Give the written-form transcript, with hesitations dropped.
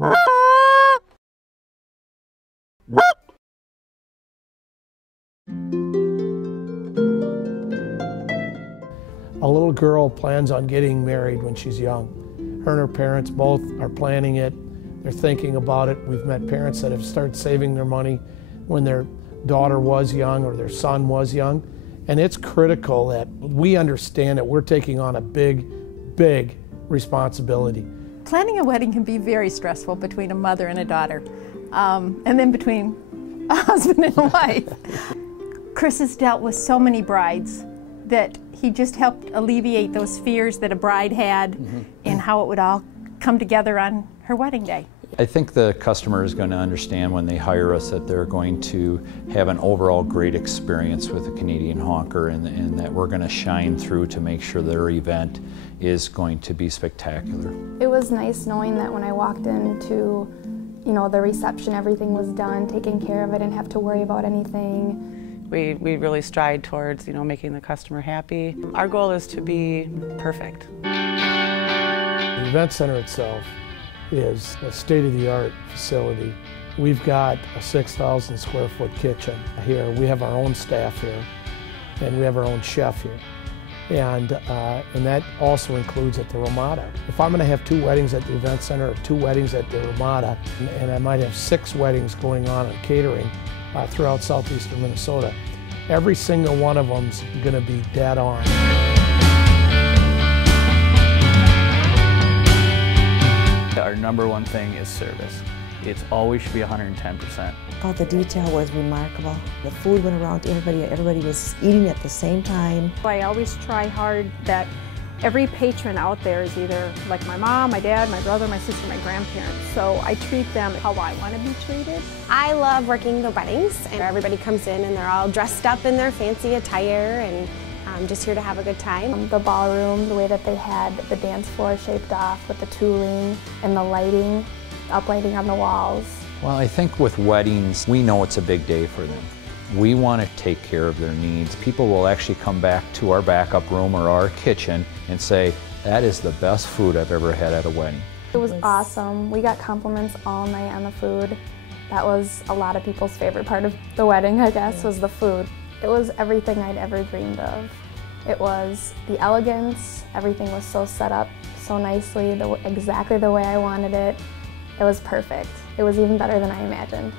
A little girl plans on getting married when she's young. Her and her parents both are planning it. They're thinking about it. We've met parents that have started saving their money when their daughter was young or their son was young. And it's critical that we understand that we're taking on a big, big responsibility. Planning a wedding can be very stressful between a mother and a daughter, and then between a husband and a wife. Chris has dealt with so many brides that he just helped alleviate those fears that a bride had and how it would all come together on her wedding day. I think the customer is going to understand when they hire us that they're going to have an overall great experience with the Canadian Honker, and that we're going to shine through to make sure their event is going to be spectacular. It was nice knowing that when I walked into, the reception, everything was done, taken care of. I didn't have to worry about anything. We really strive towards, making the customer happy. Our goal is to be perfect. The event center itself is a state-of-the-art facility. We've got a 6,000 square foot kitchen here. We have our own staff here, and we have our own chef here. And that also includes at the Ramada. If I'm going to have 2 weddings at the event center or 2 weddings at the Ramada, and I might have 6 weddings going on in catering throughout southeastern Minnesota, every single one of them's going to be dead on. Our number one thing is service. It's always should be 110%. Oh, the detail was remarkable. The food went around to everybody. Everybody was eating at the same time. I always try hard that every patron out there is either like my mom, my dad, my brother, my sister, my grandparents. So I treat them how I want to be treated. I love working the weddings, and everybody comes in and they're all dressed up in their fancy attire, and I'm just here to have a good time. The ballroom, the way that they had the dance floor shaped off with the tooling and the lighting, uplighting on the walls. Well, I think with weddings, we know it's a big day for them. We want to take care of their needs. People will actually come back to our backup room or our kitchen and say, that is the best food I've ever had at a wedding. It was awesome. We got compliments all night on the food. That was a lot of people's favorite part of the wedding, I guess, was the food. It was everything I'd ever dreamed of. It was the elegance, everything was so set up so nicely, exactly the way I wanted it. It was perfect. It was even better than I imagined.